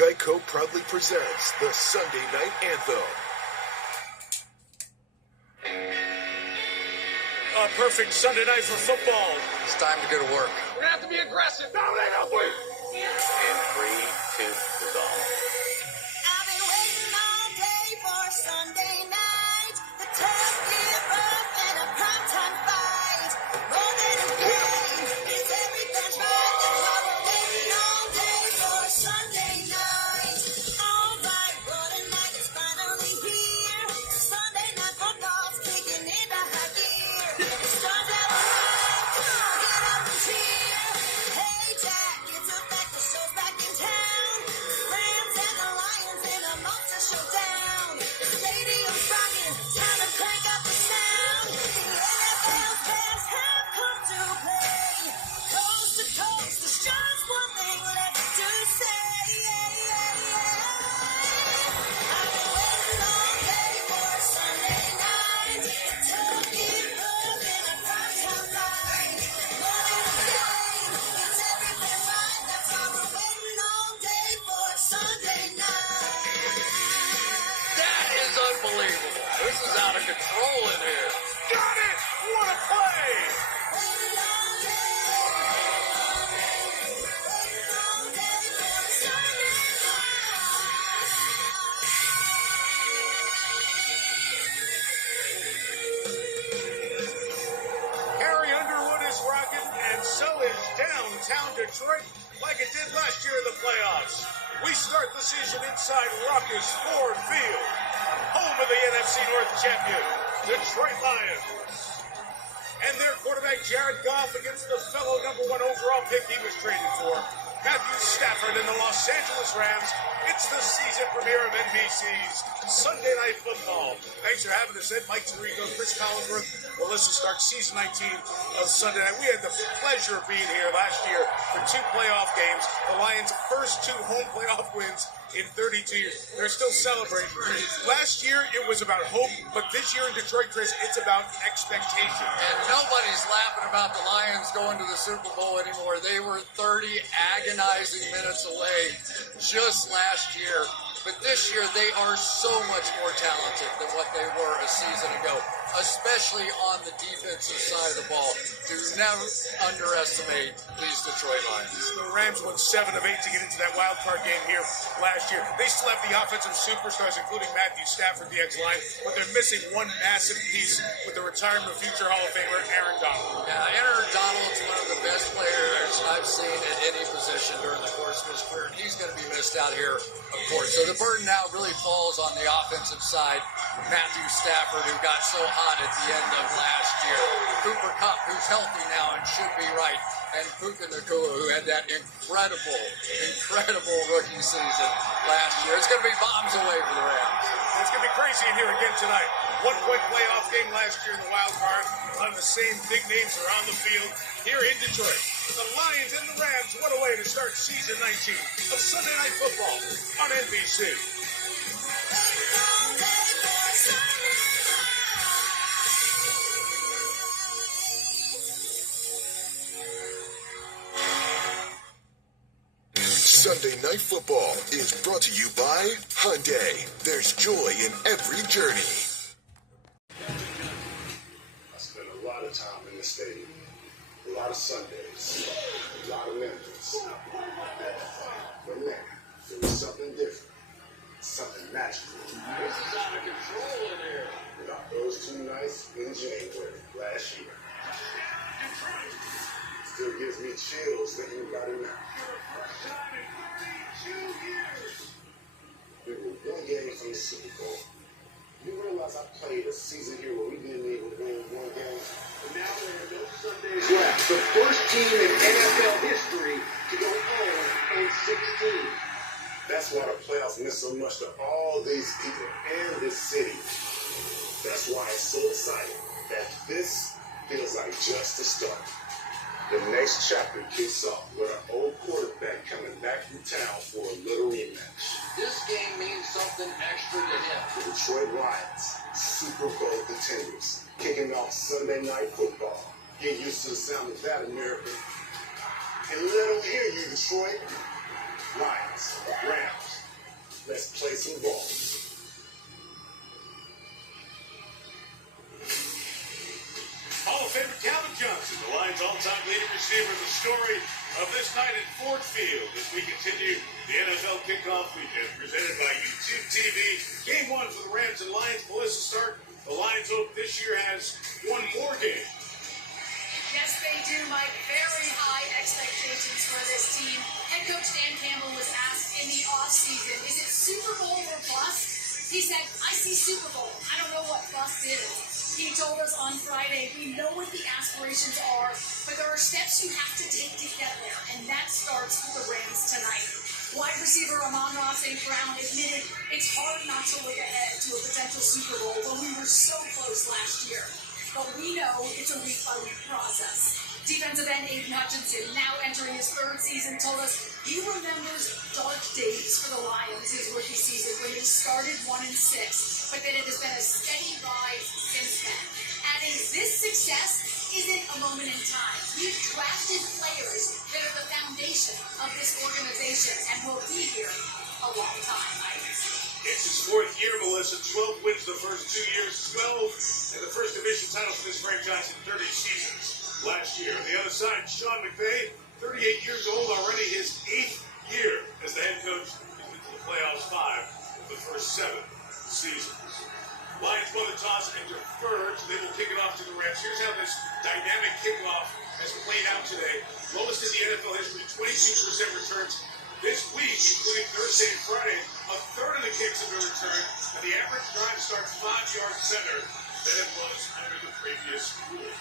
Geico proudly presents the Sunday Night Anthem. A perfect Sunday night for football. It's time to go to work. We're gonna have to be aggressive. Dominate, Elfie! And 3, 2, resolve. I've been waiting all day for Sunday night. The tough give up and a primetime fight. More than a game, it's everything's right. That's why we're waiting all day for Sunday night. All right, what a night is finally here. Sunday night football's kicking into high gear. Stars out alive, come on, get up and cheer. Hey Jack, it's a fact, the show's back in town. Rams and the Lions in a monster showdown. The stadium's rocking, time to crank up the sound. The NFL's best have come to play. Coast to coast, there's just one thing left to say. I've been waiting all day for Sunday night. Tough give up in a primetime fight. More than a game, it's everything right. That's why we're waiting all day for Sunday night. That is unbelievable. This is out of control in here. Got it! What a play! Waiting all day for Sunday Harry Underwood is rocking, and so is downtown Detroit, like it did last year in the playoffs. We start the season inside raucous Ford Field, home of the NFC North champion, Detroit Lions. And their quarterback, Jared Goff, against the fellow number 1 overall pick he was traded for, Matthew Stafford and the Los Angeles Rams. It's the season premiere of NBC's Sunday Night Football. Thanks for having us in. Mike Tirico, Chris Collinsworth. Melissa starts season 19 of Sunday Night. We had the pleasure of being here last year for 2 playoff games. The Lions' first 2 home playoff wins in 32 years. They're still celebrating. Last year, it was about hope, but this year in Detroit, Chris, it's about expectation. And nobody's laughing about the Lions going to the Super Bowl anymore. They were 30 agonizing minutes away just last year. But this year, they are so much more talented than what they were a season ago, especially on the defensive side of the ball. Do never underestimate these Detroit Lions. The Rams won 7 of 8 to get into that wild card game here last year. They still have the offensive superstars, including Matthew Stafford, the ex-Lion, but they're missing one massive piece with the retirement of future Hall of Famer Aaron Donald. Yeah, Aaron Donald's one of the best players I've seen at any position during the course of his career, and he's going to be missed out here, of course. So the burden now really falls on the offensive side. Matthew Stafford, who got so hot at the end of last year. Cooper Kupp, who's healthy now and should be right. And Puka Nacua, who had that incredible rookie season last year. It's going to be bombs away for the Rams. It's going to be crazy in here again tonight. 1-point playoff game last year in the wild card. On the same big names are on the field here in Detroit. The Lions and the Rams, what a way to start season 19 of Sunday Night Football on NBC. all day for Sunday Sunday Night Football is brought to you by Hyundai. There's joy in every journey. I spent a lot of time in the stadium, a lot of Sundays, a lot of memories. But man, there was something different, something magical. This is out of control in here. About those 2 nights in January last year. Still gives me chills thinking about it now. We were 1 game from the Super Bowl. You realize I played a season here where we didn't even win 1 game? And now there are no Sundays left. The first team in NFL history to go 0-16. That's why the playoffs meant so much to all these people and this city. That's why it's so exciting that this feels like just the start. The next chapter kicks off with an old quarterback coming back from town for a little rematch. This game means something extra to him. The Detroit Lions, Super Bowl contenders, kicking off Sunday Night Football. Get used to the sound of that, America. And let them hear you, Detroit. Lions, Rams, Let's play some ball. Hall of Famer Calvin Johnson, the Lions' all-time leading receiver, the story of this night at Ford Field as we continue the NFL Kickoff weekend presented by YouTube TV. Game 1 for the Rams and Lions. Melissa, start. The Lions hope this year has one more game. Yes, they do, Mike. Very high expectations for this team. Head coach Dan Campbell was asked in the offseason, is it Super Bowl or bust? He said, I see Super Bowl. I don't know what bust is. He told us on Friday, we know what the aspirations are, but there are steps you have to take to get there, and that starts with the Rams tonight. Wide receiver Amon-Ra St. Brown admitted it's hard not to look ahead to a potential Super Bowl when we were so close last year. But we know it's a week-by-week process. Defensive end Aiden Hutchinson, now entering his third season, told us he remembers dark days for the Lions his rookie season when they started 1-6, but that it has been a steady rise since then. Adding, this success isn't a moment in time. We've drafted players that are the foundation of this organization and will be here a long time. It's his fourth year, Melissa. 12 wins the first 2 years, 12 and the first division title for this franchise in 30 seasons last year. On the other side, Sean McVay, 38 years old, already his 8th year as the head coach. He's been to the playoffs 5 of the first 7 seasons. Lions won the toss and deferred, so they will kick it off to the Rams. Here's how this dynamic kickoff has played out today. Lowest in the NFL history, 22% returns. This week, including Thursday and Friday, a third of the kicks have been returned, and the average drive starts 5 yards center than it was under the previous rule.